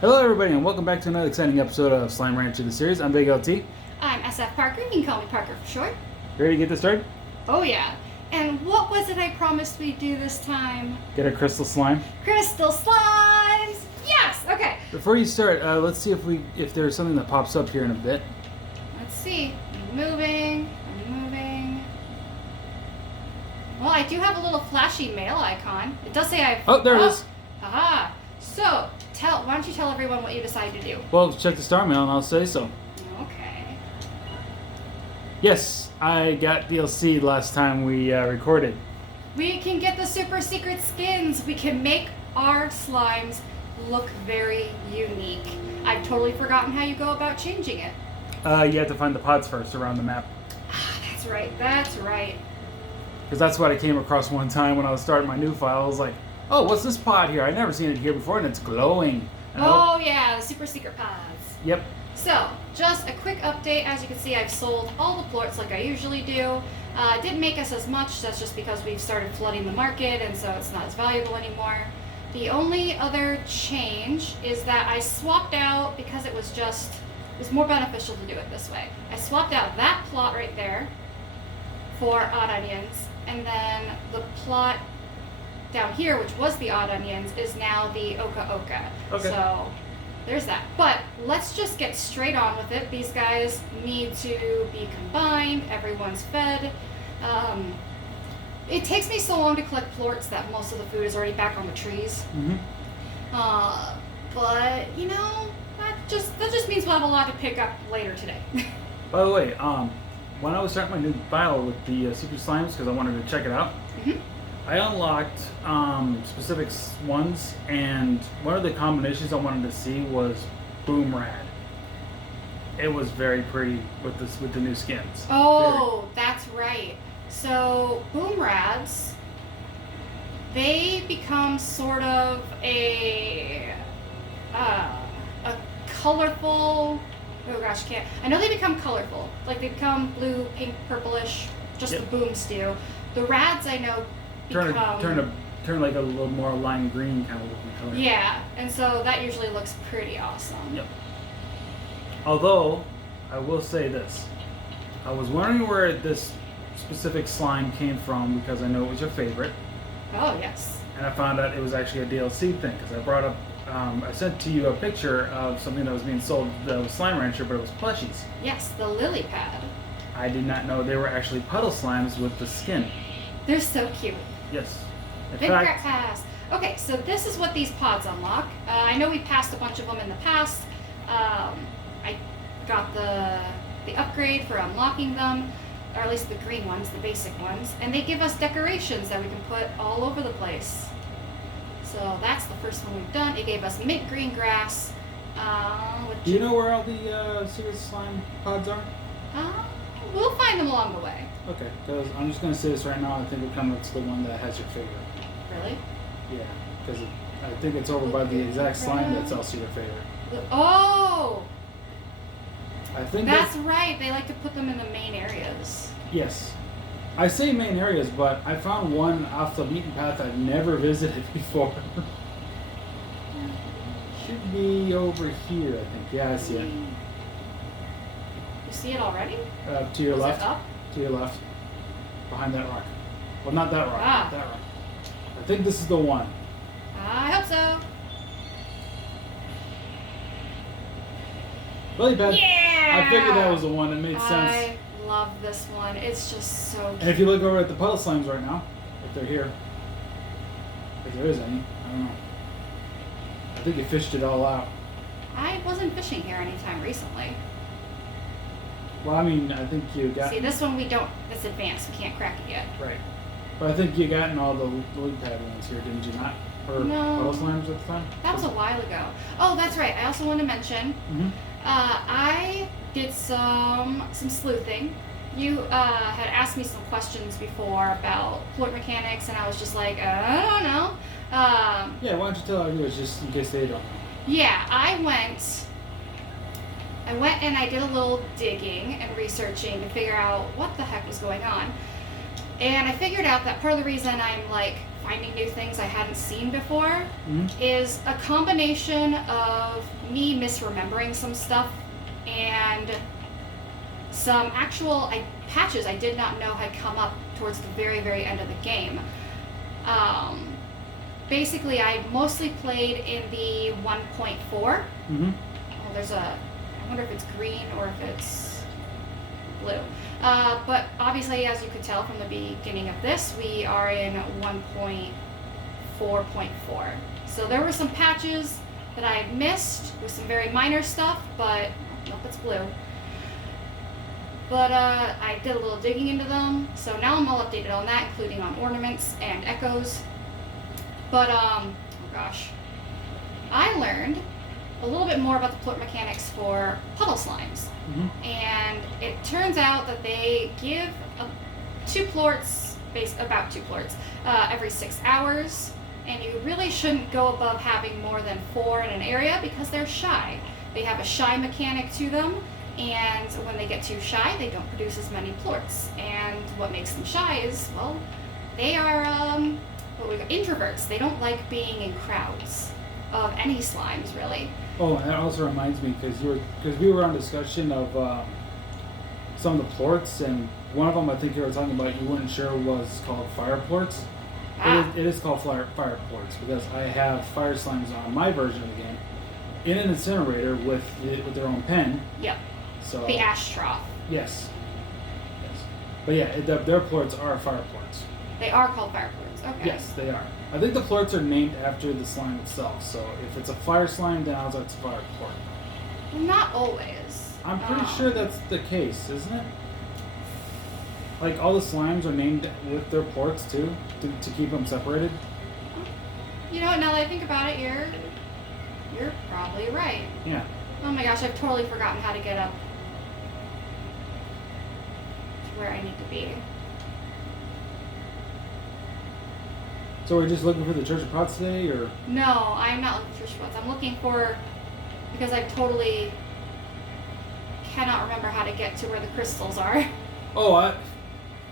Hello everybody and welcome back to another exciting episode of Slime Rancher the series. I'm Big LT. I'm SFParker, you can call me Parker for short. Ready to get this started? Oh yeah. And what was it I promised we'd do this time? Get a crystal slime. Crystal slimes! Yes! Okay. Before you start, let's see if there's something that pops up here in a bit. Let's see. I'm moving. Well, I do have a little flashy mail icon. It does say I've... Oh, there it is. Aha. So, why don't you tell everyone what you decided to do? Well, check the star mail and I'll say so. Okay. Yes, I got DLC last time we recorded. We can get the super secret skins. We can make our slimes look very unique. I've totally forgotten how you go about changing it. You have to find the pods first around the map. That's right. Because that's what I came across one time when I was starting my new file. I was like, oh, what's this pod here? I've never seen it here before, and it's glowing. Oh, yeah, the super secret pods. Yep. So, just a quick update. As you can see, I've sold all the plorts like I usually do. It didn't make us as much. That's just because we've started flooding the market, and so it's not as valuable anymore. The only other change is that I swapped out, because it was more beneficial to do it this way. I swapped out that plot right there for odd onions, and then the plot down here, which was the odd onions, is now the oka. Okay. So there's that. But let's just get straight on with it. These guys need to be combined. Everyone's fed. It takes me so long to collect plorts that most of the food is already back on the trees. Mm-hmm. But you know, that just means we'll have a lot to pick up later today. By the way, when I was starting my new file with the Super Slimes, because I wanted to check it out, I unlocked specific ones, and one of the combinations I wanted to see was Boom Rad. It was very pretty with the new skins. Oh, that's right. So Boom Rads, they become sort of a colorful. Oh gosh, I know they become colorful. Like they become blue, pink, purplish. Just Yep. the booms do. The rads I know become turn like a little more lime green kind of looking color. Yeah, and so that usually looks pretty awesome. Yep. Although I will say this, I was wondering where this specific slime came from because I know it was your favorite. Oh yes. And I found out it was actually a DLC thing because I brought up. I sent to you a picture of something that was being sold that was Slime Rancher, but it was plushies. Yes, the lily pad. I did not know they were actually puddle slimes with the skin. They're so cute. Yes. In Big fact, rat pass. Okay, so this is what these pods unlock. I know we passed a bunch of them in the past. I got the upgrade for unlocking them, or at least the green ones, the basic ones, and they give us decorations that we can put all over the place. So that's the first one we've done. It gave us mint green grass. Do you know where all the secret slime pods are? We'll find them along the way. Okay, because I'm just going to say this right now. I think it comes to the one that has your favorite. Really? Yeah, because I think it's over by the exact slime that's also your favorite. Oh! I think that's right. They like to put them in the main areas. Yes. I say main areas, but I found one off the beaten path I've never visited before. Should be over here, I think. Yeah, I see it. You see it already? To your Was left. it up? To your left. Behind that rock. Well, not that rock. Ah. That rock. I think this is the one. I hope so. Lily pad. Yeah! I figured that was the one. It made sense. I love this one. It's just so cute. And if you look over at the puddle slimes right now, if they're here, if there is any, I don't know. I think you fished it all out. I wasn't fishing here anytime recently. Well, I mean, I think you got... See, this one it's advanced. We can't crack it yet. Right. But I think you got in all the lily pad ones here, didn't you not? Or No. puddle slimes at the time? That was a while ago. Oh, that's right. I also wanted to mention, Mm-hmm. I did some sleuthing. You had asked me some questions before about plort mechanics, and I was just like, I don't know. Yeah, why don't you tell our viewers just in case they don't know? Yeah, I went and I did a little digging and researching to figure out what the heck was going on. And I figured out that part of the reason I'm like finding new things I hadn't seen before Mhm. is a combination of me misremembering some stuff and some actual patches I did not know had come up towards the very, very end of the game. Basically, I mostly played in the 1.4. Mhm. Oh, I wonder if it's green or if it's blue. But obviously, as you could tell from the beginning of this, we are in 1.4.4. So there were some patches that I missed with some very minor stuff, but nope, it's blue. But I did a little digging into them, so now I'm all updated on that, including on ornaments and echoes. But, oh gosh, I learned a little bit more about the plort mechanics for puddle slimes. Mhm. And it turns out that they give about two plorts every 6 hours, and you really shouldn't go above having more than 4 in an area because they're shy. They have a shy mechanic to them, and when they get too shy, they don't produce as many plorts. And what makes them shy is, well, they are introverts. They don't like being in crowds of any slimes, really. Oh, and that also reminds me because we were on discussion of some of the plorts, and one of them I think you were talking about you weren't sure was called fire plorts. It is called fire plorts because I have fire slimes on my version of the game in an incinerator with their own pen. Yep. So The ash trough. Yes. But yeah, their plorts are fire plorts. They are called fire plorts. Okay. Yes, they are. I think the plorts are named after the slime itself. So if it's a fire slime, then odds are it's a fire plort. Not always. I'm pretty sure that's the case, isn't it? Like all the slimes are named with their plorts too, to keep them separated. You know what? Now that I think about it, you're probably right. Yeah. Oh my gosh, I've totally forgotten how to get up to where I need to be. So we're just looking for the Church of Pots today, or? No, I'm not looking for Schwartz. I'm looking for, because I totally cannot remember how to get to where the crystals are. Oh,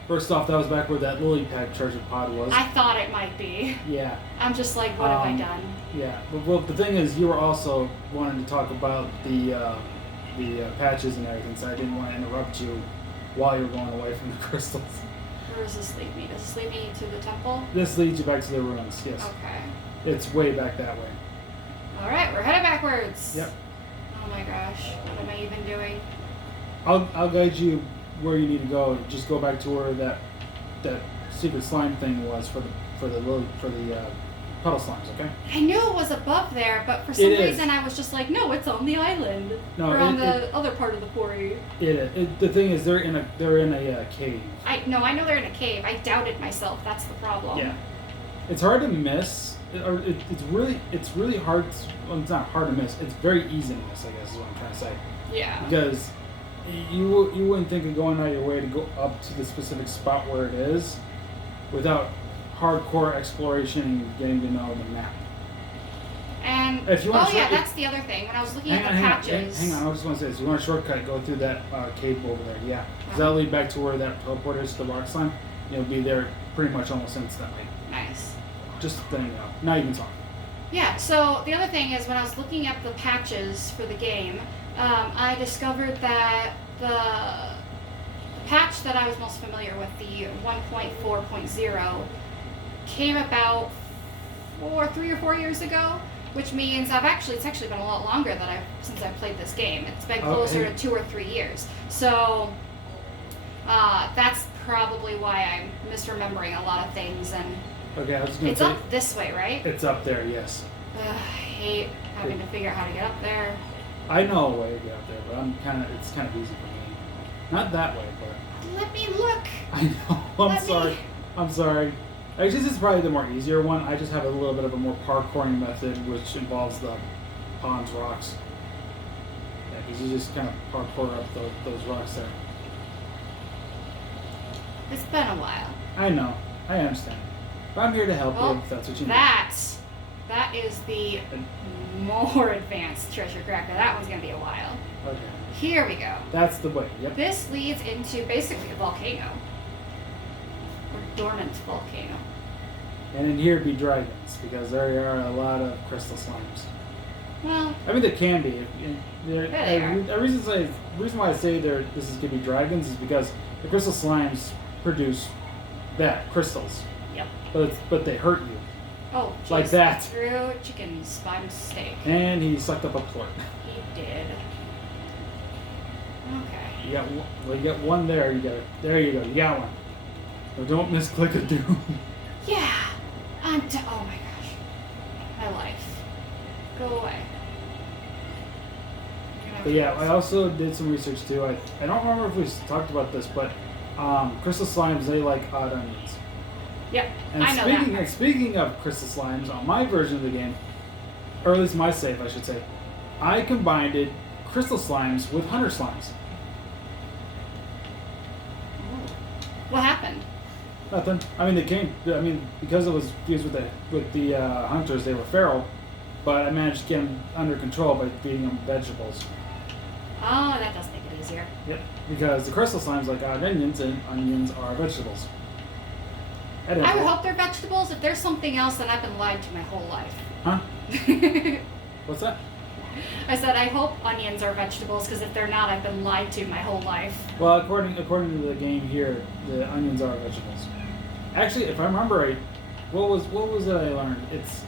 first off, that was back where that lily pad treasure pod was. I thought it might be. Yeah. I'm just like, what have I done? Yeah. Well, the thing is, you were also wanting to talk about the patches and everything, so I didn't want to interrupt you while you were going away from the crystals. Where does this lead me? Does this lead me to the temple? This leads you back to the ruins, yes. Okay. It's way back that way. Alright, we're headed backwards. Yep. Oh my gosh, what am I even doing? I'll guide you where you need to go. Just go back to where that secret slime thing was for the puddle slimes, okay? I knew it was above there, but for some reason I was just like, no, it's on the island. No, or on the other part of the quarry. The thing is, they're in a cave. I know they're in a cave. I doubted myself. That's the problem. Yeah, it's hard to miss. It's really hard. Well, it's not hard to miss. It's very easy to miss, I guess is what I'm trying to say. Yeah. Because you wouldn't think of going out of your way to go up to the specific spot where it is without hardcore exploration and getting to know the map. And if you want that's the other thing. When I was looking at the patches. Hang on, I just want to say this. You want a shortcut, go through that cave over there. Yeah. Because that'll lead back to where that teleport is to the rock slime. You'll be there pretty much almost instantly. Nice. Just letting you know. Now you can talk. Yeah, so the other thing is when I was looking at the patches for the game, I discovered that the patch that I was most familiar with, the 1.4.0, came about 3 or 4 years ago, which means it's actually been a lot longer since I've played this game. It's been closer to 2 or 3 years. So that's probably why I'm misremembering a lot of things. And okay, I was going to it's up this way, right? It's up there, yes. I hate having to figure out how to get up there. I know a way to get up there, but it's kind of easy for me. Not that way, but Let me look. I know. I'm sorry. Actually, this is probably the more easier one. I just have a little bit of a more parkouring method, which involves the ponds rocks. Yeah, because you just kind of parkour up those rocks there. It's been a while. I know. I understand. But I'm here to help you if that's what you need. That is the more advanced treasure cracker. That one's going to be a while. Okay. Here we go. That's the way. Yep. This leads into basically a volcano. Or dormant volcano. And in here it'd be dragons, because there are a lot of crystal slimes. Well, I mean, there can be. The are. reason why I say this is going to be dragons is because the crystal slimes produce crystals. Yep. But they hurt you. Oh, geez. Like that. Threw chickens by mistake. And he sucked up a plort. He did. Okay. You got one there. There you go. You got one. So don't misclick a doom. Yeah. Oh my gosh. My life. Go away. But yeah, I also did some research too. I don't remember if we talked about this, but crystal slimes, they like odd onions. Yep, And I know that. And speaking of crystal slimes, on my version of the game, or at least my save, I should say, I combined crystal slimes with hunter slimes. What happened? Nothing. I mean, because it was fused with the hunters, they were feral, but I managed to get them under control by feeding them vegetables. Oh, that does make it easier. Yep. Because the crystal slimes like odd onions, and onions are vegetables. I would hope they're vegetables. If there's something else, then I've been lied to my whole life. Huh? What's that? I said I hope onions are vegetables, because if they're not, I've been lied to my whole life. Well, according to the game here, the onions are vegetables. Actually, if I remember right, what was it I learned? It's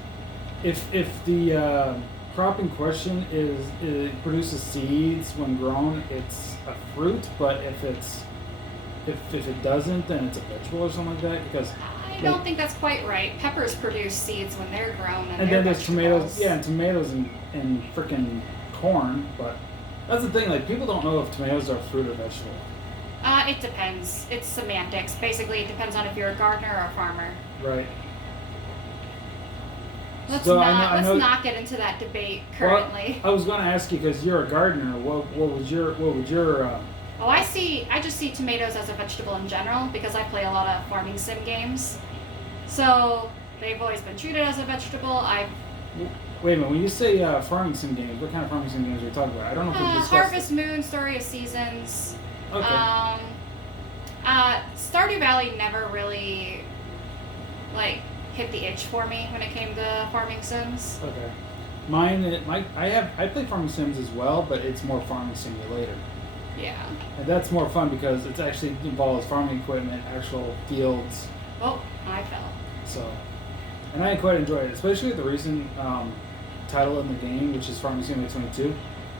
if the crop in question it produces seeds when grown, it's a fruit. But if it doesn't, then it's a vegetable or something like that. Because I don't think that's quite right. Peppers produce seeds when they're grown, and then there's tomatoes. Yeah, and tomatoes and frickin' corn. But that's the thing. Like, people don't know if tomatoes are fruit or vegetable. It depends. It's semantics. Basically, it depends on if you're a gardener or a farmer. Right. Let's So not get into that debate currently. Well, I was going to ask you, because you're a gardener. What would your Oh, I just see tomatoes as a vegetable in general, because I play a lot of farming sim games. So they've always been treated as a vegetable. Wait a minute. When you say farming sim games, what kind of farming sim games are you talking about? I don't know if we discussed Harvest Moon, Story of Seasons. Okay. Stardew Valley never really hit the itch for me when it came to farming sims. Okay. I play farming sims as well, but it's more farming simulator. Yeah. And that's more fun because it actually involves farming equipment, actual fields. Oh, I fell. So, and I quite enjoy it, especially the recent title in the game, which is Farming Simulator 22.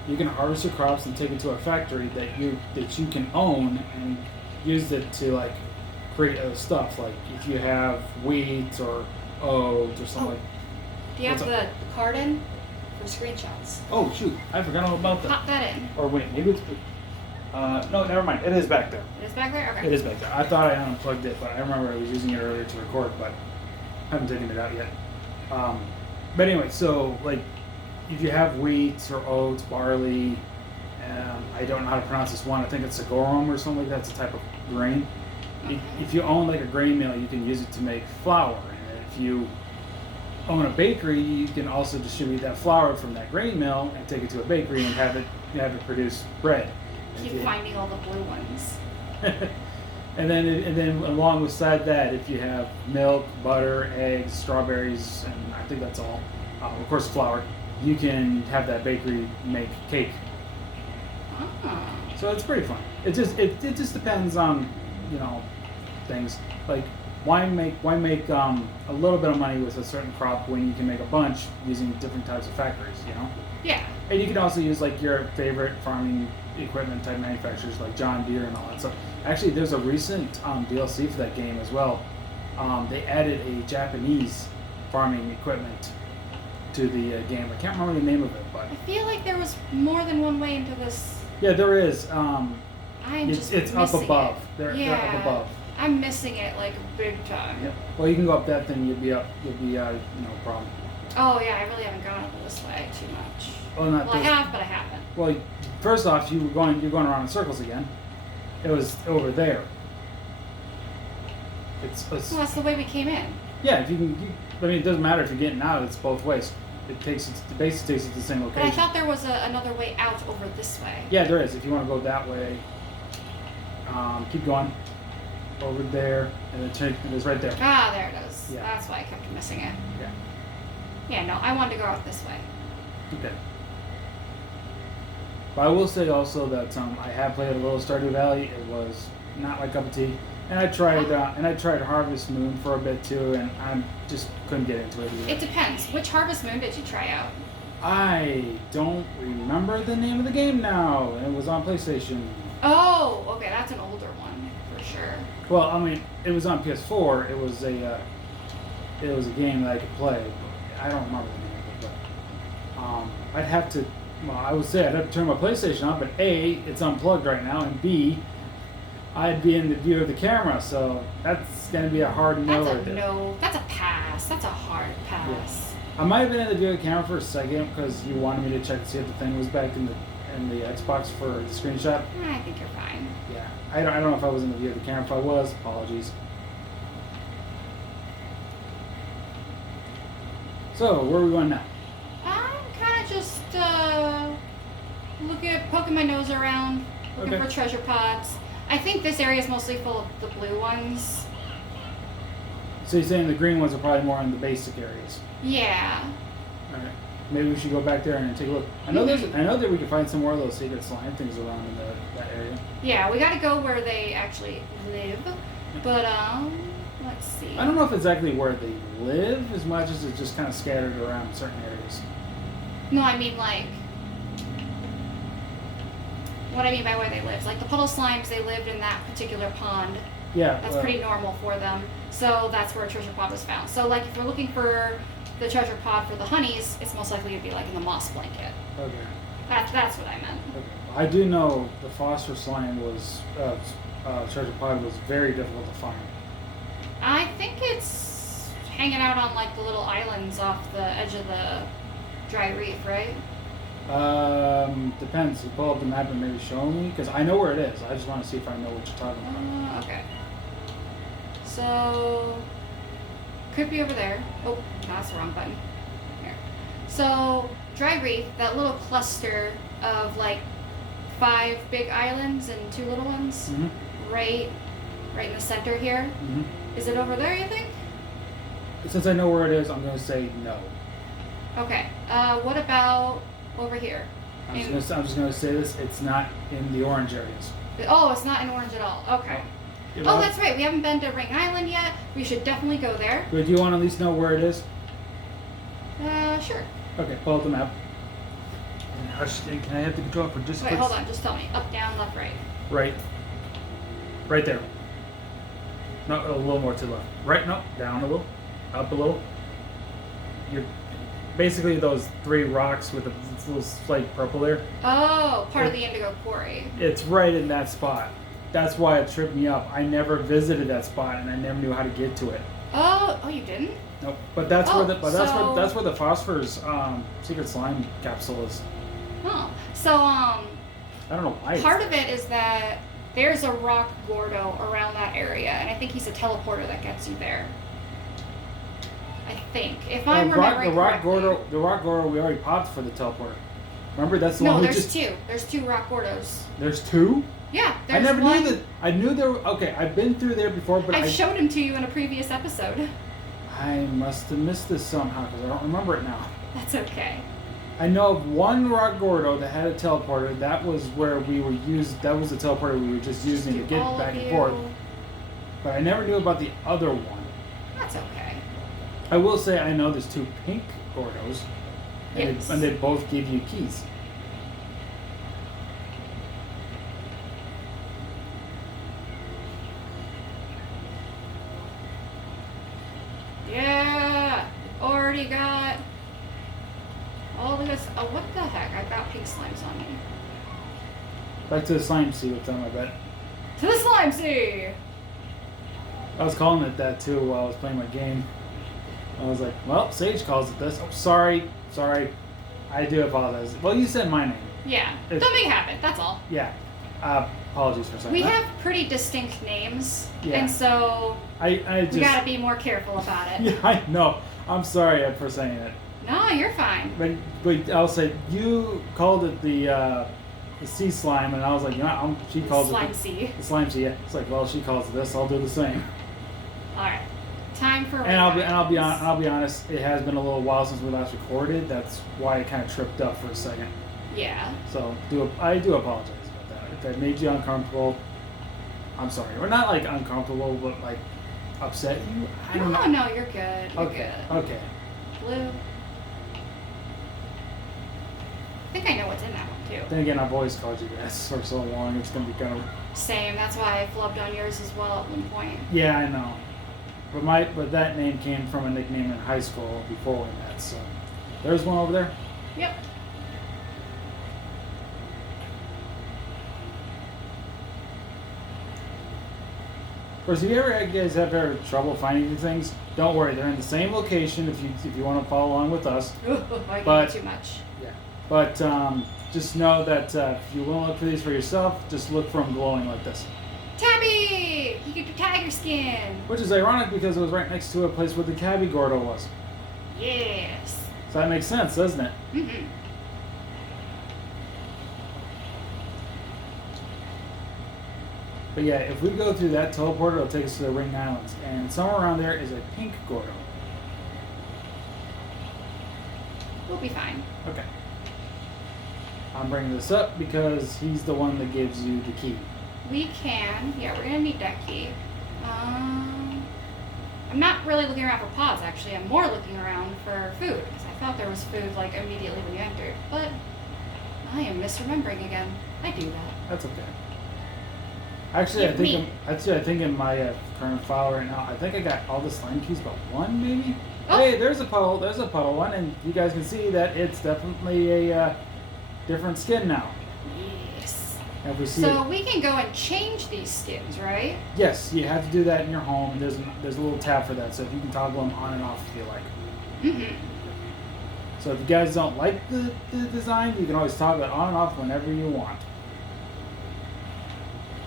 You can harvest your crops and take it to a factory that you can own and use it to create other stuff. Like if you have wheat or oats or something like. Do you have the card in for screenshots? Oh shoot! I forgot all about that. Pop that in. Or wait, maybe it's. No, never mind. It is back there. It is back there? Okay. It is back there. I thought I unplugged it, but I remember I was using it earlier to record, but I haven't taken it out yet. But anyway, so if you have wheat or oats, barley, I don't know how to pronounce this one. I think it's sagorum or something like that. It's a type of grain. Okay. If you own a grain mill, you can use it to make flour. And if you own a bakery, you can also distribute that flour from that grain mill and take it to a bakery and have it produce bread. Keep finding all the blue ones. and then along beside that, if you have milk, butter, eggs, strawberries, and I think that's all. Of course, flour. You can have that bakery make cake. Ah. So it's pretty fun. It just depends on things like why make a little bit of money with a certain crop when you can make a bunch using different types of factories. Yeah. And you can also use your favorite farming equipment type manufacturers like John Deere and all that stuff. Actually, there's a recent DLC for that game as well. They added a Japanese farming equipment to the game. I can't remember the name of it, but I feel like there was more than one way into this. Yeah, there is. It's up above. It. They're up above. I'm missing it big time. Yep. Well, you can go up that, then you'll be no problem. Oh yeah, I really haven't gone up this way too much. Oh, not well, I have, but I haven't. Well, first off, you're going around in circles again. It was over there. It's well, that's the way we came in. Yeah, it doesn't matter if you're getting out. It's both ways. The base takes it to the same location. But I thought there was another way out over this way. Yeah, there is. If you want to go that way, keep going over there, and it is right there. Ah, there it is. Yeah. That's why I kept missing it. Yeah. Yeah, no, I wanted to go out this way. Okay. But I will say also that I have played a little Stardew Valley. It was not my cup of tea, and I tried Harvest Moon for a bit too, and I just couldn't get into it either. It depends. Which Harvest Moon did you try out? I don't remember the name of the game now, and it was on PlayStation. Oh, okay, that's an older one for sure. Well, I mean, it was on PS4. It was a game that I could play. I don't remember the name of it, but I'd have to. Well, I would say I'd have to turn my PlayStation on, but A, it's unplugged right now, and B, I'd be in the view of the camera, so that's going to be a hard no right there. No, that's a pass. That's a hard pass. Yeah. I might have been in the view of the camera for a second because you wanted me to check to see if the thing was back in the Xbox for the screenshot. I think you're fine. Yeah, I don't know if I was in the view of the camera. If I was, apologies. So, where are we going now? I'm kind of just poking my nose around, looking for treasure pods. I think this area is mostly full of the blue ones. So you're saying the green ones are probably more in the basic areas? Yeah. All right. Maybe we should go back there and take a look. I know that we can find some more of those secret slime things around in that area. Yeah, we got to go where they actually live. But let's see. I don't know if it's exactly where they live as much as it's just kind of scattered around certain areas. No, I mean like. What I mean by where they live. Like the puddle slimes, they lived in that particular pond. Yeah. That's pretty normal for them. So that's where a treasure pod was found. So like if we're looking for the treasure pod for the honeys, it's most likely to be like in the moss blanket. Okay. That's what I meant. Okay. I do know the phosphor slime was treasure pod was very difficult to find. I think it's hanging out on like the little islands off the edge of the dry reef, right? Depends. You pull up the map and maybe show me, because I know where it is. I just want to see if I know what you're talking about. Okay. So, could be over there. Oh, no, that's the wrong button. Here. So, dry reef, that little cluster of like 5 big islands and 2 little ones, right in the center here. Is it over there, you think? Since I know where it is, I'm going to say no. Okay. What about over here? I'm just going to say this. It's not in the orange areas. Oh, it's not in orange at all. Okay. Oh, that's right. We haven't been to Ring Island yet. We should definitely go there. But do you want to at least know where it is? Sure. Okay, pull up the map. Can I have the control for just a Wait, quick... hold on. Just tell me. Up, down, left, right. Right there. No, a little more to the left. Right, no, down a little. Up a little. You're basically those 3 rocks with a little slight purple there. Oh, part of the Indigo Quarry. It's right in that spot. That's why it tripped me up. I never visited that spot and I never knew how to get to it. Oh, you didn't? Nope. But that's where the phosphorus secret slime capsule is. Oh, so I don't know why. Part of it is that there's a rock Gordo around that area, and I think he's a teleporter that gets you there. I think, if I'm remembering correctly. The rock Gordo we already popped for the teleporter. Remember, that's the one. No, there's 2. There's 2 rock Gordos. There's 2? Yeah, I never knew that. I knew there were. Okay, I've been through there before, but I showed him to you in a previous episode. I must have missed this somehow because I don't remember it now. That's okay. I know of one rock Gordo that had a teleporter. That was where we were that was the teleporter we were just using to get back and forth. But I never knew about the other one. That's okay. I will say I know there's 2 pink Gordos, and, yes. they both give you keys. Yeah, already got all this. Oh, what the heck? I got pink slimes on me. Back to the slime sea with them, I bet. To the slime sea! I was calling it that too while I was playing my game. I was like, well, Sage calls it this. Oh, sorry. I do apologize. Well, you said my name. Yeah, don't make it happen, that's all. Yeah. Apologies for saying that. We have pretty distinct names, yeah. And so we gotta be more careful about it. Yeah, I know. I'm sorry for saying it. No, you're fine. But I'll say, you called it the sea slime, and I was like, you know, the slime sea, yeah. It's like, well, she calls it this, I'll do the same. Alright. Time for And I'll be honest. It has been a little while since we last recorded. That's why I kind of tripped up for a second. Yeah. So I do apologize about that. If that made you uncomfortable, I'm sorry. Or not like uncomfortable, but like upset you. I don't know. No, you're good. You're Okay. good. Okay. Blue. I think I know what's in that one too. Then again, I've always called you this for so long. It's gonna be kind of. Same. That's why I flubbed on yours as well at one point. Yeah, I know. But that name came from a nickname in high school before we met. So there's one over there. Yep. Of course, if you guys have ever trouble finding these things, don't worry. They're in the same location if you want to follow along with us. I But- gave you too much. Yeah. But just know that if you want to look for these for yourself, just look for them glowing like this. Tabby! You get your tiger skin. Which is ironic because it was right next to a place where the Tabby Gordo was. Yes. So that makes sense, doesn't it? Mm-hmm. But yeah, if we go through that teleporter, it'll take us to the Ring Islands. And somewhere around there is a pink Gordo. We'll be fine. Okay. I'm bringing this up because he's the one that gives you the key. We can. Yeah, we're gonna need that key. I'm not really looking around for pods, actually. I'm more looking around for food, because I thought there was food, like, immediately when you entered. But I am misremembering again. I do that. That's okay. Actually, I think in my current file right now, I think I got all the slime keys but one, maybe? Oh. Hey, there's a puddle one, and you guys can see that it's definitely a different skin now. Yes. If we see So it. we can go and change these skins, right? Yes, you have to do that in your home, and there's a little tab for that, so if you can toggle them on and off if you like. Mm-hmm. So if you guys don't like the design, you can always toggle it on and off whenever you want.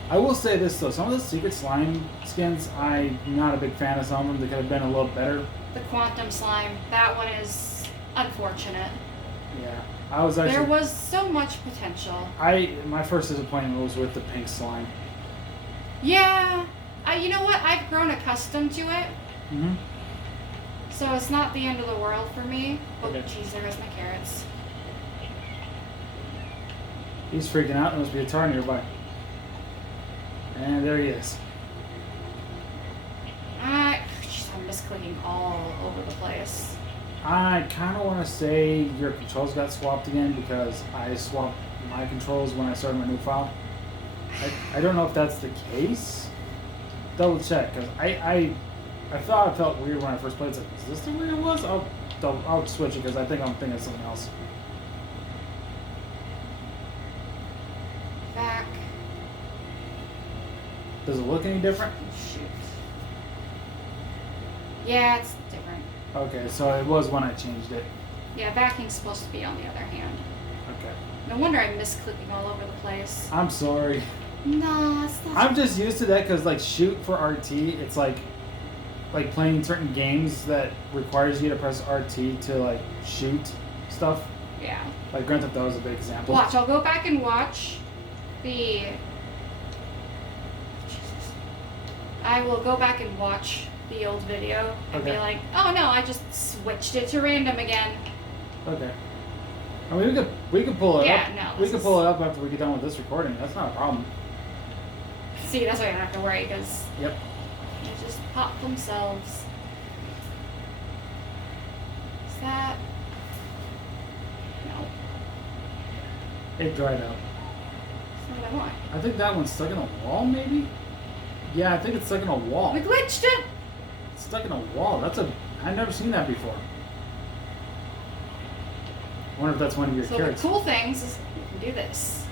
I will say this though, some of the secret slime skins, I'm not a big fan of some of them. They could have been a little better. The quantum slime, that one is unfortunate. Yeah, I was actually. There was so much potential. My first disappointment was with the pink slime. Yeah, you know what? I've grown accustomed to it, Mm-hmm. so it's not the end of the world for me. Oh, Okay. jeez, there goes my carrots. He's freaking out. There must be a tar nearby. And there he is. Jeez, I'm misclicking all over the place. I kind of want to say your controls got swapped again because I swapped my controls when I started my new file. I don't know if that's the case. Double check, because I thought I felt weird when I first played. It's like, is this the way it was? I'll switch it because I think I'm thinking of something else. Back. Does it look any different? Shoot. Yeah, it's different. Okay, so it was when I changed it. Yeah, backing's supposed to be on the other hand. Okay. No wonder I'm misclicking all over the place. I'm sorry. No, it's not. I'm just used to that because like shoot for RT, it's like playing certain games that requires you to press RT to like shoot stuff. Yeah. Like Grand Theft Auto is a big example. Watch, I'll go back and watch the... Jesus. I will go back and watch the old video and be Okay. like, oh no, I just switched it to random again. Okay. I mean, we could pull it Yeah, up. no, We this could is- pull it up after we get done with this recording. That's not a problem. See, that's why I don't have to worry, because Yep. they just pop themselves. Is that... No, It dried up. that's not what I want. I think that one's stuck in a wall, maybe? Yeah, I think it's stuck in a wall. We glitched it! It's stuck in a wall. I've never seen that before. I wonder if that's one of your So carrots. the cool things is you can do this.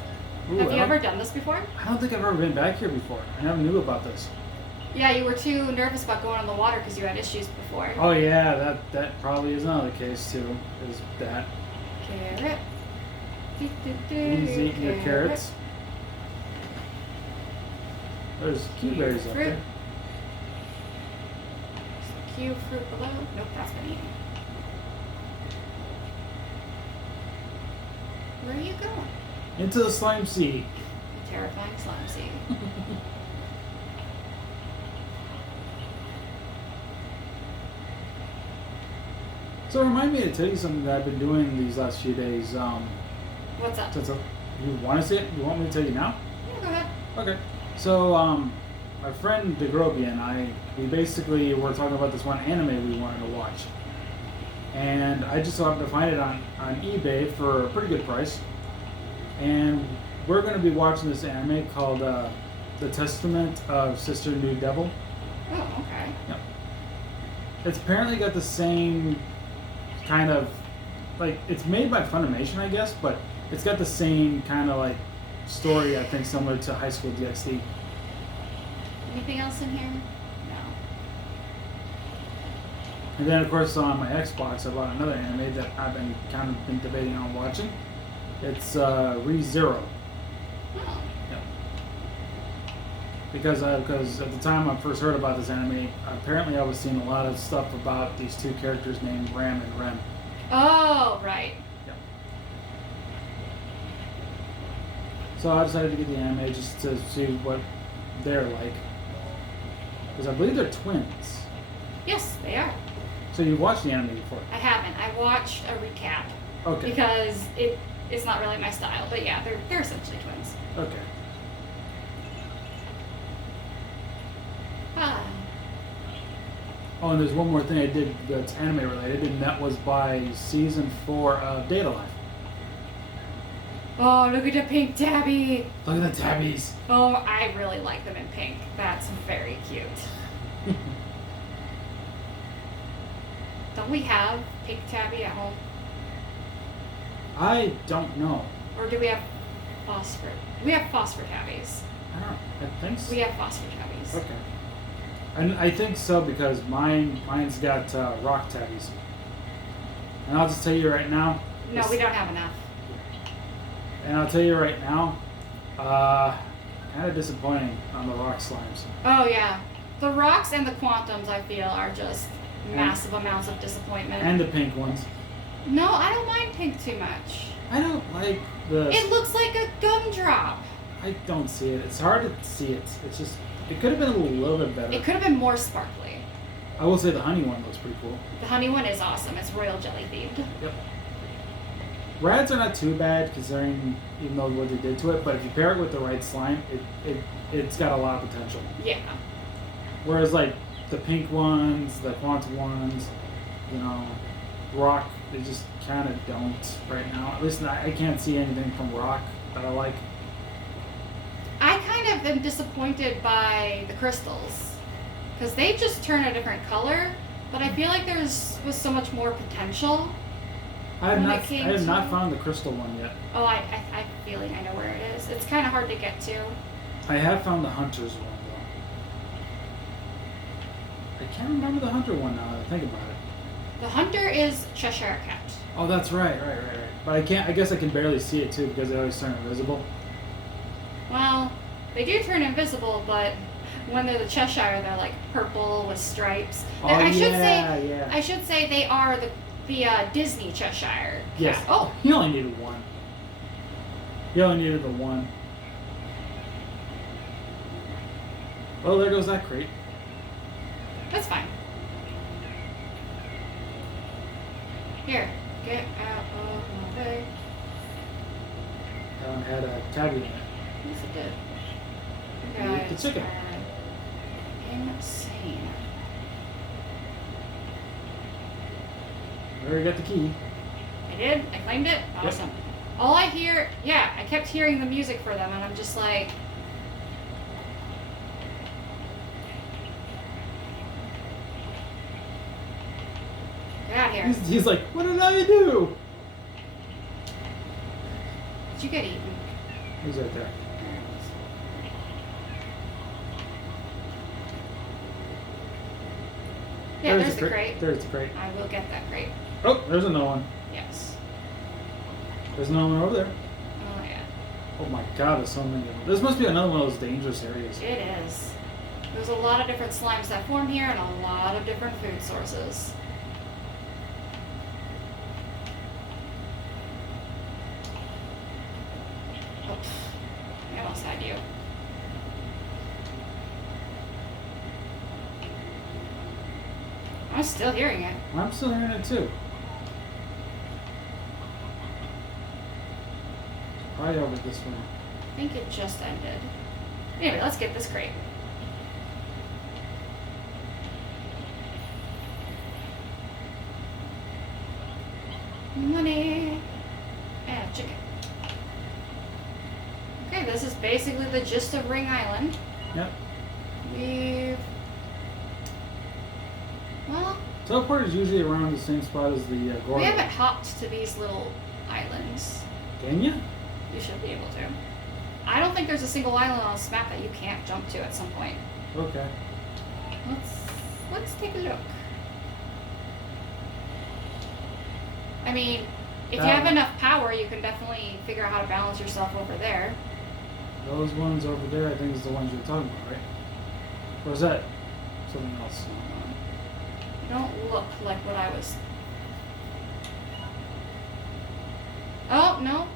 Ooh, Have I you don't- ever done this before? I don't think I've ever been back here before. I never knew about this. Yeah, you were too nervous about going in the water because you had issues before. Oh yeah, that probably is another case too. Is that Carrot. he's eating your carrots? There's cuberries up Fruit. there. Cue fruit below. Nope, that's been eaten. Where are you going? Into the slime sea. The terrifying slime seed. So remind me to tell you something that I've been doing these last few days. What's up? Since you want to see it, you want me to tell you now? Yeah, go ahead. Okay. So my friend DeGroby and we basically were talking about this one anime we wanted to watch, and I just so happened to find it on eBay for a pretty good price, and we're going to be watching this anime called The Testament of Sister New Devil. Oh, okay. Yep. It's apparently got the same kind of, like, it's made by Funimation, I guess, but it's got the same kind of like story, I think, similar to High School DxD. Anything else in here? No. And then, of course, on my Xbox, I bought another anime that I've been debating on watching. It's ReZero. Oh. Yep. Because at the time I first heard about this anime, apparently I was seeing a lot of stuff about these two characters named Ram and Rem. Oh, right. Yep. So I decided to get the anime just to see what they're like. Because I believe they're twins. Yes, they are. So you watched the anime before? I haven't. I watched a recap. Okay. Because it's not really my style. But yeah, they're essentially twins. Okay. Ah. Oh, and there's one more thing I did that's anime related, and that was by season 4 of Data Life. Oh, look at the pink tabby. Look at the tabbies. Oh, I really like them in pink. That's very cute. Don't we have pink tabby at home? I don't know. Or do we have phosphor? We have phosphor tabbies. I don't know. I think so. We have phosphor tabbies. Okay. And I think so because mine's got rock tabbies. And I'll just tell you right now. No, we don't have enough. And I'll tell you right now, kind of disappointing on the rock slimes. Oh yeah, the rocks and the quantums I feel are just massive amounts of disappointment. And the pink ones. No, I don't mind pink too much. I don't like the. It looks like a gumdrop. I don't see it. It's hard to see it. It's just. It could have been a little bit better. It could have been more sparkly. I will say the honey one looks pretty cool. The honey one is awesome. It's royal jelly themed. Yep. Rads are not too bad considering even though what they did to it, but if you pair it with the right slime, it's got a lot of potential. Yeah. Whereas like the pink ones, the quantum ones, you know, rock, they just kind of don't right now. At least I can't see anything from rock that I like. I kind of am disappointed by the crystals because they just turn a different color, but I feel like was so much more potential. I have not found the crystal one yet. Oh, I feeling I know where it is. It's kind of hard to get to. I have found the hunter's one though. I can't remember the hunter one now that I think about it. The hunter is Cheshire Cat. Oh, that's right. But I can't. I guess I can barely see it too because they always turn invisible. Well, they do turn invisible, but when they're the Cheshire, they're like purple with stripes. Oh, I should say they are the Disney Cheshire. Yes. Cat. Oh, you only needed one. You only needed the one. Well, there goes that crate. That's fine. Here, get out of my way. That one had a tabby in it. Yes, it did. You ate the Guys chicken. are insane. I already got the key. I did. I claimed it. Awesome. Yep. All I hear, I kept hearing the music for them, and I'm just like. Get out here. He's like, what did I do? Did you get eaten? He's right there. Yeah, there's the crate. There's the crate. I will get that crate. Oh, there's another one. Yes. There's another one over there. Oh, yeah. Oh my god, there's so many of them. This must be another one of those dangerous areas. It is. There's a lot of different slimes that form here and a lot of different food sources. Oh, I almost had you. I'm still hearing it. I'm still hearing it too. Probably over this one. I think it just ended. Anyway, let's get this crate. Money and chicken. Okay, this is basically the gist of Ring Island. Yep. Well, Teleport is usually around the same spot as the Gordo. we haven't hopped to these little islands. Can you? You should be able to. I don't think there's a single island on this map that you can't jump to at some point. Okay. Let's take a look. I mean, if you That have one. enough power, you can definitely figure out how to balance yourself over there. Those ones over there, I think, is the ones you're talking about, right? Or is that something else? Don't look like what I was. Oh no!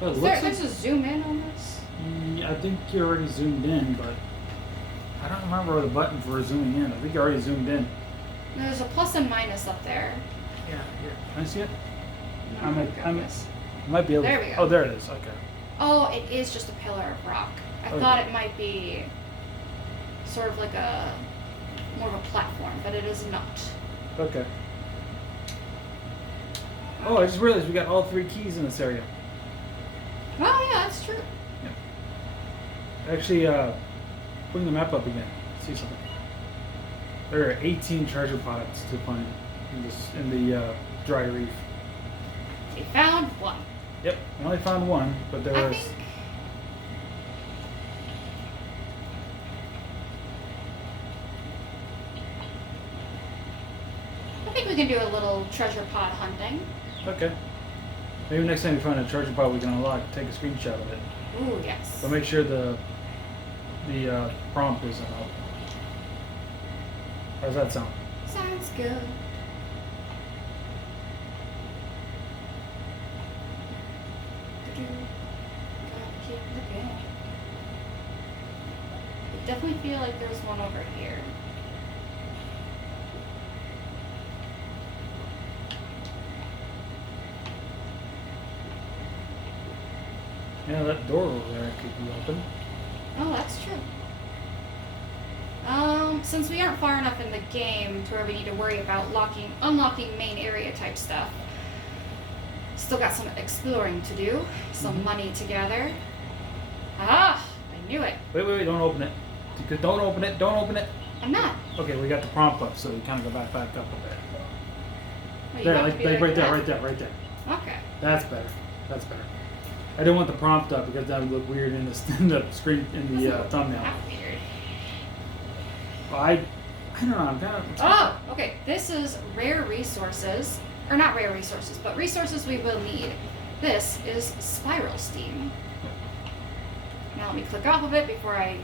Well, it Is looks there's a zoom in on this? Yeah, I think you're already zoomed in, but I don't remember the button for zooming in. I think you already zoomed in. There's a plus and minus up there. Yeah, here. Can I see it? No, I might be able There to. we go. Oh, there it is. Okay. Oh, it is just a pillar of rock. I Okay. thought it might be sort of like a more of a platform, but it is not. Okay. Oh, I just realized we got all 3 keys in this area. Oh yeah, that's true. Actually, bring the map up again. See something. There are 18 treasure pods to find in the dry reef. We found one. Yep, I only found one, but there I was. think we can do a little treasure pod hunting. Okay. Maybe next time we find a treasure pod we can unlock, take a screenshot of it. Ooh, yes. But make sure the prompt isn't up. How's that sound? Sounds good. Gotta keep looking. I definitely feel like there's one over here. Yeah, that door over there could be open. Oh, that's true. Since we aren't far enough in the game to where we need to worry about unlocking main area type stuff, still got some exploring to do, some money to gather. Ah, I knew it. Wait, don't open it. Don't open it, don't open it. I'm not. Okay, we got the prompt up, so you kind of go back up a bit. Oh, you There, have like to be right there, that. right there. Okay. That's better. That's better. I didn't want the prompt up because that would look weird in the, in the screen, in the thumbnail. Not weird. Well, I don't know, I'm kind of... Oh, okay. This is rare resources. Or not rare resources, but resources we will need. This is spiral steam. Now let me click off of it before I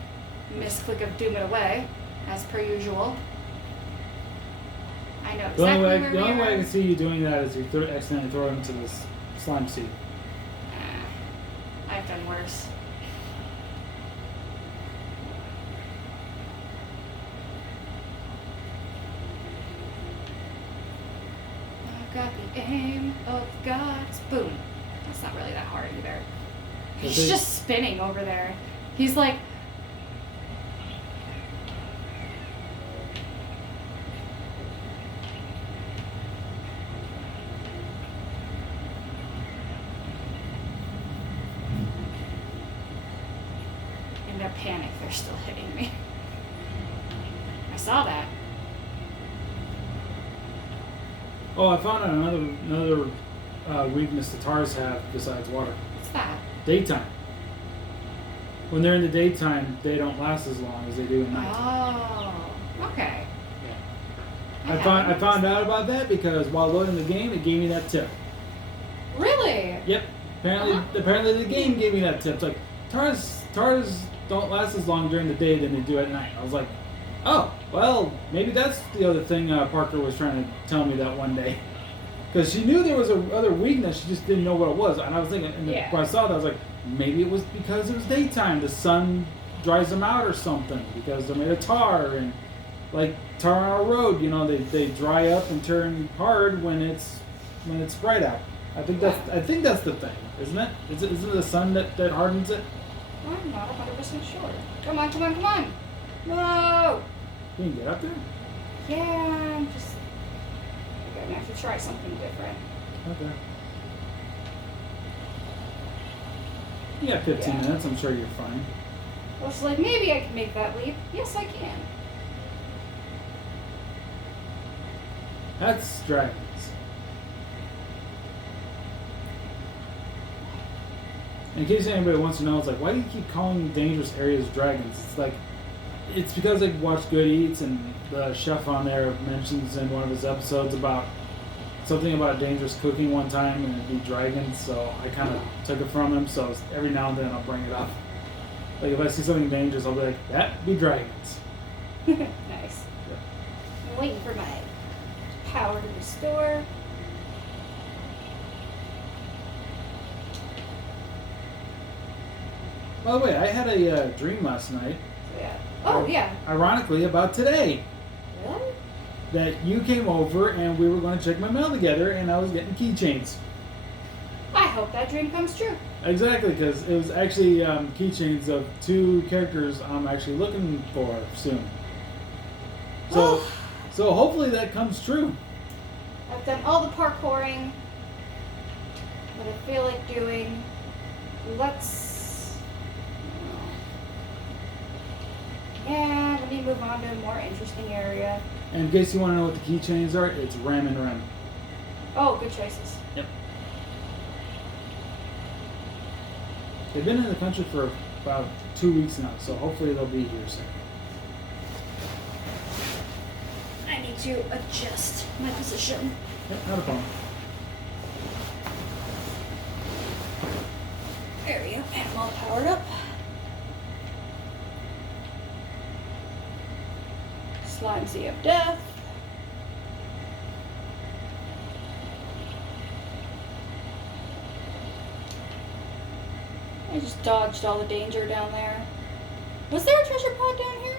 misclick of doom it away, as per usual. I know The exactly only where way I we are. can see you doing that is you accidentally throw it into this slime seed. I've done worse. I've got the aim of the gods. Boom. That's not really that hard either. He's just spinning over there. He's like... In their panic, they're still hitting me. I saw that. Oh, I found out another weakness the Tars have besides water. What's that? Daytime. When they're in the daytime, they don't last as long as they do at night. Oh, okay. I found out about that because while loading the game, it gave me that tip. Really? Yep. Apparently the game gave me that tip. It's like Tars don't last as long during the day than they do at night. I was like, oh, well, maybe that's the other thing Parker was trying to tell me that one day. Because she knew there was other weakness, she just didn't know what it was. And I was thinking, when I saw that, I was like, maybe it was because it was daytime. The sun dries them out or something because they're made of tar. And like tar on a road, you know, they dry up and turn hard when it's bright out. I think that's the thing, isn't it? Isn't it the sun that hardens it? I'm not 100% sure. Come on, come on, come on! No! You can get up there? Yeah, I'm gonna have to try something different. Okay. You got 15 minutes, I'm sure you're fine. Well, it's like, maybe I can make that leap. Yes, I can. That's dragons. In case anybody wants to know, it's like, why do you keep calling dangerous areas dragons? It's like, it's because I watched Good Eats, and the chef on there mentions in one of his episodes about something about dangerous cooking one time, and it'd be dragons, so I kind of took it from him, so every now and then I'll bring it up. Like, if I see something dangerous, I'll be like, that be dragons. Nice. Yeah. I'm waiting for my power to restore. By the way, I had a dream last night. Yeah. Oh, yeah. Ironically, about today. Really? That you came over and we were going to check my mail together, and I was getting keychains. I hope that dream comes true. Exactly, because it was actually keychains of 2 characters I'm actually looking for soon. So, so hopefully that comes true. I've done all the parkouring that I feel like doing. Let me move on to a more interesting area. And in case you want to know what the keychains are, it's Ram and Rem. Oh, good choices. Yep. They've been in the country for about 2 weeks now, so hopefully they'll be here soon. I need to adjust my position. Yep, not a problem. There we go. And I'm all powered up. Slime Sea of Death. I just dodged all the danger down there. Was there a treasure pod down here?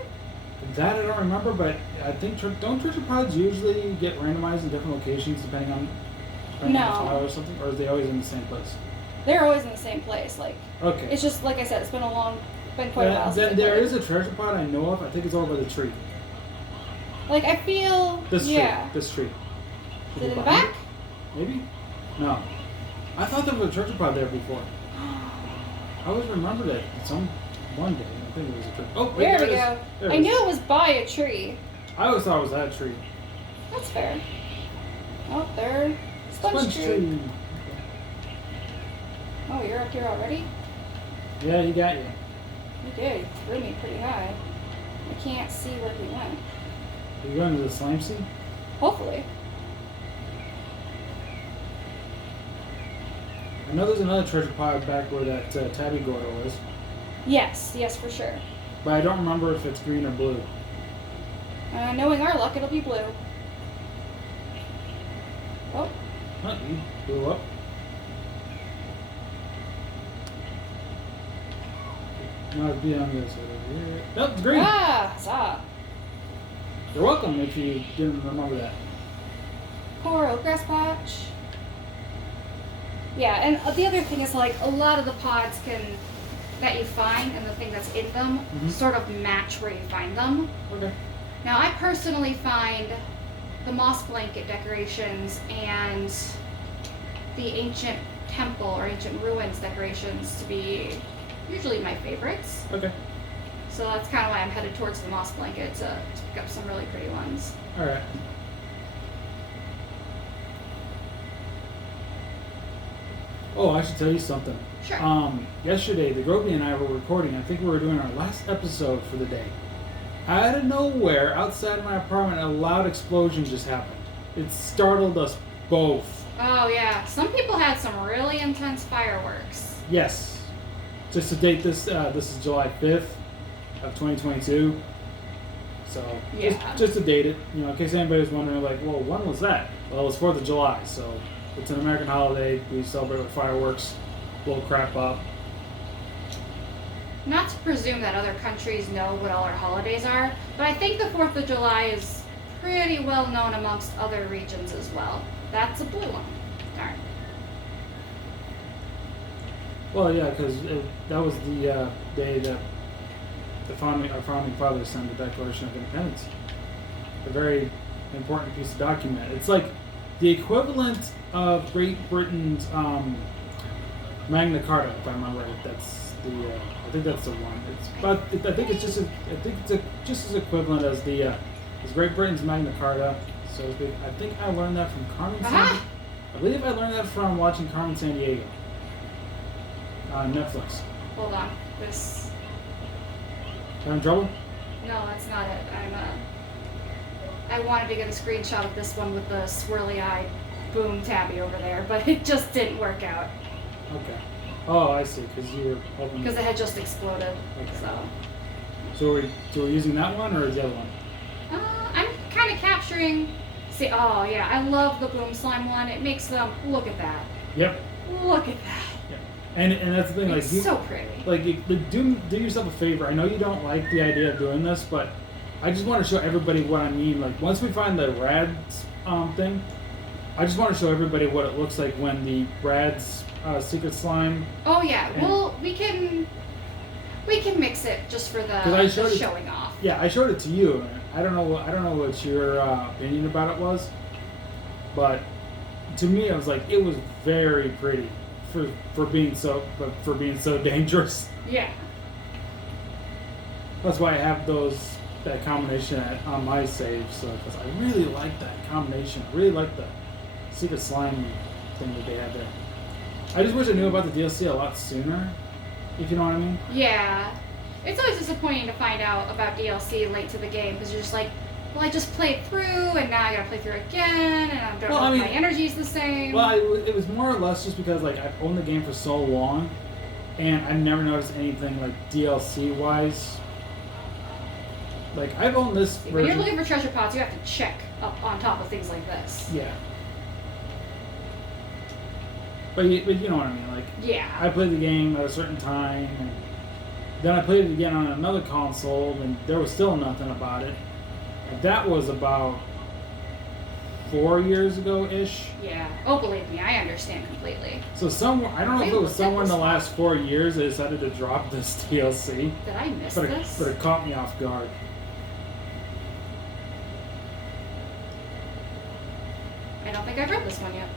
That I don't remember, but I think don't treasure pods usually get randomized in different locations depending on the file or something, or are they always in the same place? They're always in the same place. Like, okay. It's just like I said, it's been quite a while. Then there is a treasure pod I know of. I think it's over by the tree. Like, I feel This tree. yeah. This tree. Is it in the back? Maybe. No. I thought there was a treasure pod there before. I always remembered it. One day. I think it was a tree. Oh, wait, there we go. I knew it was by a tree. I always thought it was that tree. That's fair. Oh, there. Sponge tree. Okay. Oh, you're up here already? Yeah, he got you. You did. You threw me pretty high. I can't see where he went. Are you going to the slime sea? Hopefully. I know there's another treasure pod back where that Tabby Gordo is. Yes, for sure. But I don't remember if it's green or blue. Knowing our luck, it'll be blue. Oh. Huh, you blew up. No, it'd be on this side over here. Nope, it's green. Ah, huzzah. You're welcome if you didn't remember that. Coral grass patch. Yeah, and the other thing is, like, a lot of the pods that you find and the thing that's in them sort of match where you find them. Okay. Now, I personally find the moss blanket decorations and the ancient temple or ancient ruins decorations to be usually my favorites. Okay. So that's kind of why I'm headed towards the moss blanket to pick up some really pretty ones. Alright. Oh, I should tell you something. Sure. Yesterday, the Groby and I were recording. I think we were doing our last episode for the day. Out of nowhere, outside my apartment, a loud explosion just happened. It startled us both. Oh, yeah. Some people had some really intense fireworks. Yes. Just to date this, this is July 5th of 2022. So, yeah. just to date it, you know, in case anybody's wondering, like, well, when was that? Well, it was 4th of July, so it's an American holiday. We celebrate with fireworks, blow crap up. Not to presume that other countries know what all our holidays are, but I think the 4th of July is pretty well known amongst other regions as well. That's a blue one. Darn. Well, yeah, because that was the day that our founding fathers signed the Declaration of Independence. A very important piece of document. It's like the equivalent of Great Britain's Magna Carta, if I remember right. That's the I think that's the one. I think it's just as equivalent as the as Great Britain's Magna Carta. So I think I learned that from Carmen. I believe I learned that from watching Carmen Sandiego on Netflix. Hold on. This. Having trouble? No, that's not it. I wanted to get a screenshot of this one with the swirly-eyed boom tabby over there, but it just didn't work out. Okay. Oh, I see. Because you were hoping. Because it had just exploded. Okay. So we're using that one or the other one? I'm kind of capturing. See, oh yeah, I love the boom slime one. It makes them look at that. Yep. Look at that. Yep. And that's the thing. It's like so pretty. Like do yourself a favor. I know you don't like the idea of doing this, but I just want to show everybody what I mean. Like once we find the rads thing, I just want to show everybody what it looks like when the rads secret slime. Oh yeah. Well, we can mix it just for the showing off. Yeah, I showed it to you. I don't know what your opinion about it was, but to me, I was like, it was very pretty for being so dangerous. Yeah. That's why I have that combination on my save. So because I really like that combination. I really like the secret slime thing that they had there. I just wish I knew about the DLC a lot sooner. If you know what I mean. Yeah. It's always disappointing to find out about DLC late to the game because you're just like, well, I just played through and now I gotta play through again and I don't know if my energy's the same. Well, it was more or less just because like I've owned the game for so long and I've never noticed anything like DLC wise. Like I've owned this version. When you're looking for treasure pods, you have to check up on top of things like this. Yeah. But you know what I mean, like yeah. I played the game at a certain time, and then I played it again on another console, and there was still nothing about it. And that was about 4 years ago-ish. Yeah. Oh, believe me, I understand completely. So I don't know if it was somewhere in the last 4 years they decided to drop this DLC. Did I miss this? But it caught me off guard. I don't think I've read this one yet.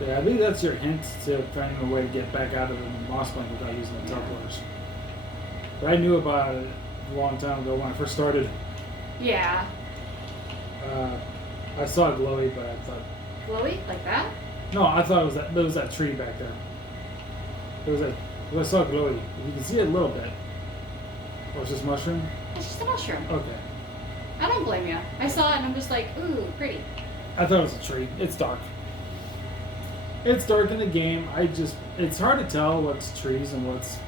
Yeah, I think that's your hint to finding a way to get back out of the Moss Bank without using the Templars. But I knew about it a long time ago when I first started. Yeah. I saw it glowy, but I thought... Glowy? Like that? No, I thought there was that tree back there. I saw it glowy. You can see it a little bit. Or it's just mushroom? It's just a mushroom. Okay. I don't blame you. I saw it and I'm just like, ooh, pretty. I thought it was a tree. It's dark. It's dark in the game. It's hard to tell what's trees and what's...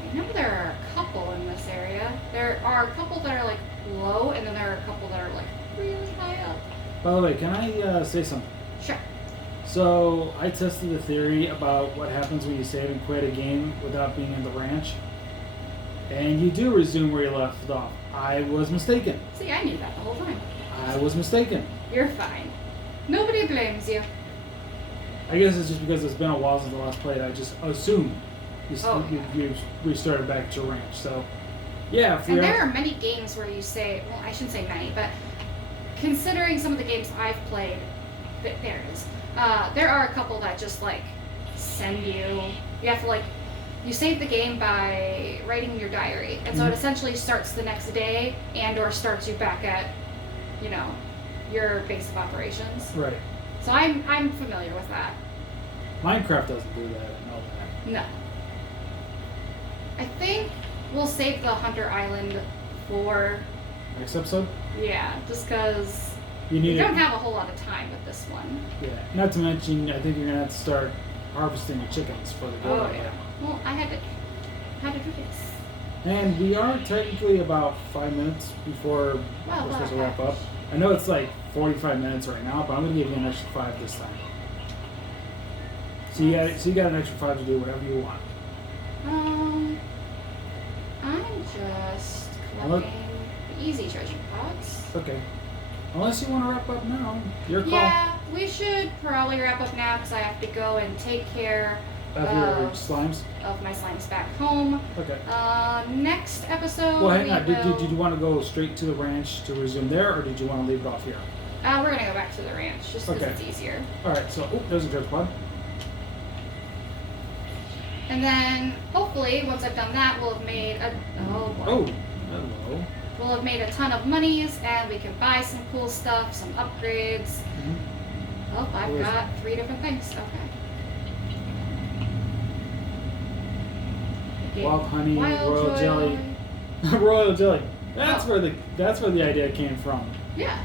I know there are a couple in this area. There are a couple that are like low, and then there are a couple that are like really high up. By the way, can I say something? Sure. So, I tested the theory about what happens when you save and quit a game without being in the ranch. And you do resume where you left off. I was mistaken. See, I knew that the whole time. I was mistaken. You're fine. Nobody blames you. I guess it's just because it's been a while since the last played. I just assumed you restarted back to ranch. So, yeah. And there are many games where you say, well, I shouldn't say many, but considering some of the games I've played, there it is. There are a couple that just like send you. You have to like, you save the game by writing your diary, and so it essentially starts the next day and/or starts you back at, your base of operations. Right. So I'm familiar with that. Minecraft doesn't do that. I know that. No. I think we'll save the Hunter Island for next episode. Yeah, just because we don't have a whole lot of time with this one. Yeah. Not to mention, I think you're gonna have to start harvesting your chickens for the goal. Oh yeah. Well, I had to do this. And we are technically about 5 minutes before we're supposed to wrap up. I know it's like 45 minutes right now, but I'm gonna give you an extra 5 this time. So you got an extra 5 to do whatever you want. I'm just collecting the easy treasure pods. Okay. Unless you want to wrap up now. Your call. Yeah, we should probably wrap up now because I have to go and take care Of your slimes? of my slimes back home. Okay. Next episode. Well, hang on. Did you want to go straight to the ranch to resume there, or did you want to leave it off here? We're gonna go back to the ranch just because it's easier. All right. So, there's a judge pod. And then hopefully, once I've done that, we'll have made a Oh, hello. We'll have made a ton of monies, and we can buy some cool stuff, some upgrades. Mm-hmm. Oh, I've got 3 different things. Okay. Wild honey, Wild royal joy. jelly. Royal jelly. That's where the idea came from. Yeah.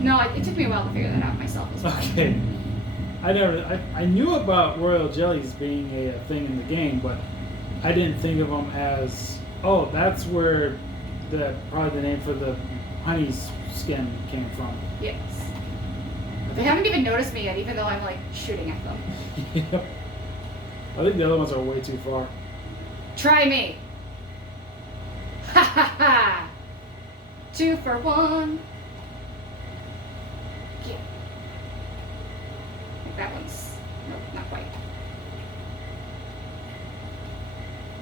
No, it took me a while to figure that out myself as well. Okay. I knew about royal jellies being a thing in the game, but I didn't think of them as, that's where probably the name for the honey skin came from. Yes. They haven't even noticed me yet, even though I'm like shooting at them. Yep. I think the other ones are way too far. Try me. Ha ha ha. 2 for 1. Yeah. I think that one's nope, not quite.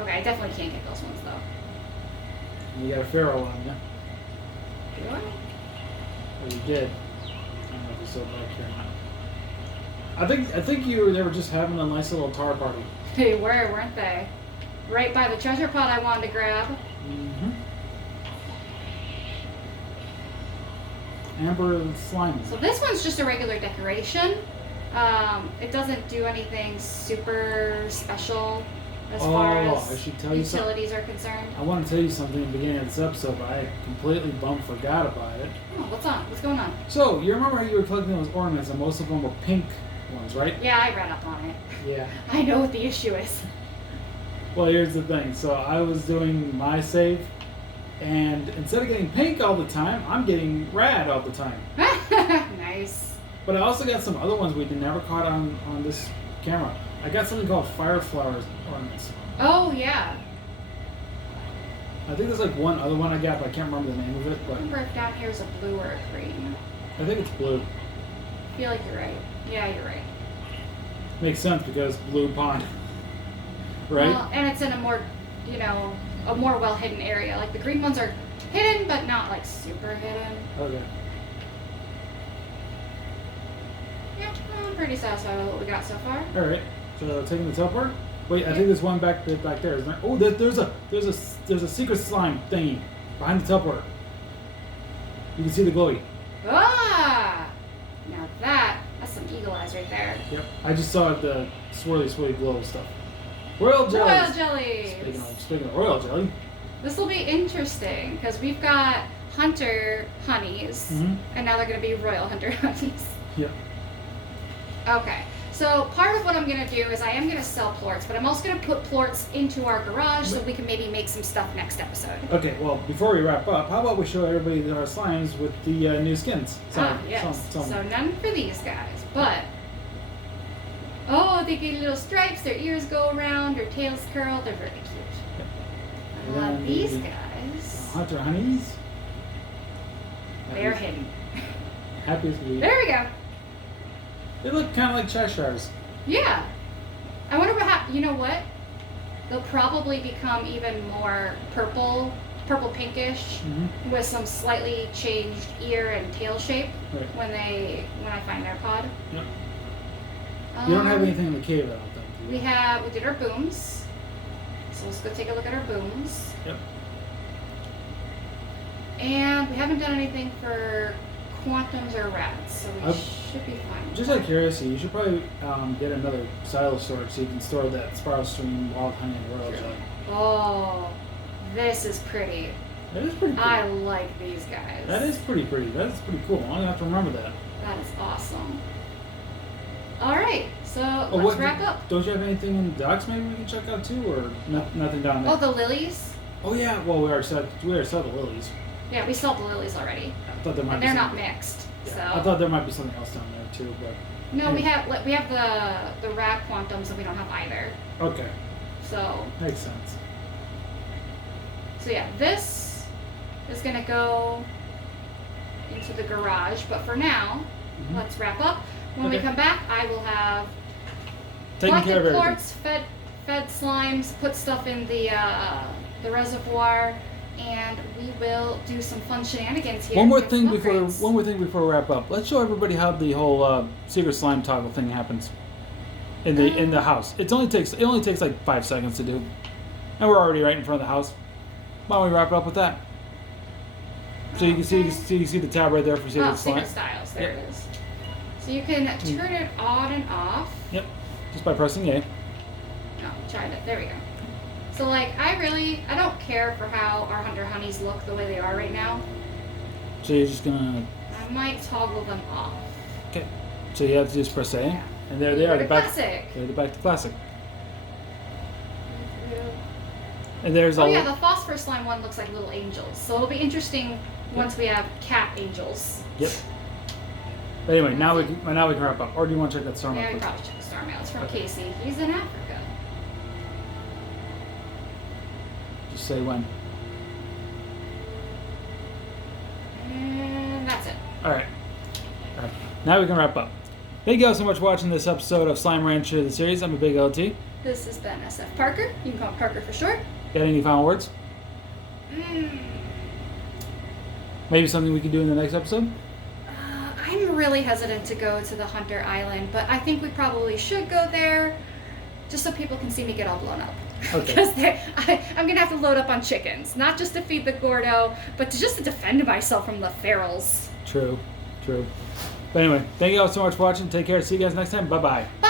Okay, I definitely can't get those ones though. You got a pharaoh on you. Do I? Well, you did. I don't know if you're still back here or not. I think they were just having a nice little tar party. They were, weren't they? Right by the treasure pot I wanted to grab. Mm-hmm. Amber slime. So this one's just a regular decoration. It doesn't do anything super special as far as I should tell you utilities are concerned. I want to tell you something at the beginning of this episode, but I completely forgot about it. Oh, what's on? What's going on? So, you remember how you were collecting those ornaments, and most of them were pink ones, right? Yeah, I read up on it. Yeah. I know what the issue is. Well, here's the thing. So, I was doing my save, and instead of getting pink all the time, I'm getting rad all the time. Nice. But I also got some other ones we never caught on this camera. I got something called fire flowers ornaments. Oh, yeah. I think there's like one other one I got, but I can't remember the name of it. I But remember if down here is a blue or a green. I think it's blue. I feel like you're right. Yeah, you're right. Makes sense because blue pond, right? Well, and it's in a more, a more well-hidden area. Like the green ones are hidden, but not like super hidden. Okay. Yeah, I'm pretty satisfied with what we got so far. All right. So taking the teleport. Wait, I think there's one back there, isn't there? Oh, there's a secret slime thingy behind the teleport. You can see the glowy. Ah! Now that's some eagle eyes right there. Yep. I just saw the swirly glow stuff. Royal jellies. Royal jellies. Speaking of royal jelly. This will be interesting because we've got hunter honeys, and now they're going to be royal hunter honeys. Yep. Okay. So part of what I'm going to do is I am going to sell plorts, but I'm also going to put plorts into our garage so we can maybe make some stuff next episode. Okay, well, before we wrap up, how about we show everybody our slimes with the new skins? Yes. So none for these guys, but... Oh, they get little stripes, their ears go around, their tails curl, they're very cute. Yep. These guys... Hunter honeys. They're hidden. Happy as we. There we go. They look kind of like Cheshires. Yeah. I wonder what happens. You know what? They'll probably become even more purple pinkish, with some slightly changed ear and tail shape when I find their pod. Yep. You don't have anything in the cave, I don't think. We did our booms. So let's go take a look at our booms. Yep. And we haven't done anything for quantums or rats, so we should be fine. Just out of curiosity, you should probably get another silo storage so you can store that spiral stream, wild honey, and royal jelly. Oh, this is pretty. That is pretty pretty. I like these guys. That is pretty pretty. That is pretty cool. I'm gonna have to remember that. That is awesome. Alright, so let's wrap up. Don't you have anything in the docks maybe we can check out too, or nothing down there? Oh, the lilies? Oh yeah, well we already saw the lilies. Yeah, we saw the lilies already. I thought there might and be they're something. not mixed. Yeah, So I thought there might be something else down there too, but no, we have the rat quantums that we don't have either. okay. So Makes sense. So yeah, this is gonna go into the garage. But for now, let's wrap up. When we Okay. come back, I will have Taking care of collected everything. plorts, fed slimes, put stuff in the reservoir, and we will do some fun shenanigans here. One more Get thing some before upgrades. we wrap up. Let's show everybody how the whole secret slime toggle thing happens in the house. It only takes like 5 seconds to do, and we're already right in front of the house. Why don't we wrap it up with that? So you can see the tab right there for secret slime. Secret styles. There it is. So you can turn it on and off. Yep, just by pressing A. No, tried it. There we go. So like, I don't care for how our hunter honeys look the way they are right now. So you're just gonna. I might toggle them off. Okay. So you have to just press A, Yeah. and there they are. They're classic. They're back to classic. And there's Oh all. yeah, the phosphor slime one looks like little angels. So it'll be interesting once we have cat angels. Yep. But anyway, now we can wrap up. Or do you want to check that star Yeah, map? we probably check the star mail. It's from Okay. Casey. He's in Africa. Just say when. And that's it. All right. Now we can wrap up. Thank you all so much for watching this episode of Slime Rancher, the series. I'm a big LT. This has been SFParker. You can call me Parker for short. Got any final words? Maybe something we can do in the next episode? I'm really hesitant to go to the Hunter Island, but I think we probably should go there just so people can see me get all blown up. Okay. Because I'm going to have to load up on chickens, not just to feed the Gordo, but just to defend myself from the ferals. True. But anyway, thank you all so much for watching. Take care. See you guys next time. Bye-bye. Bye.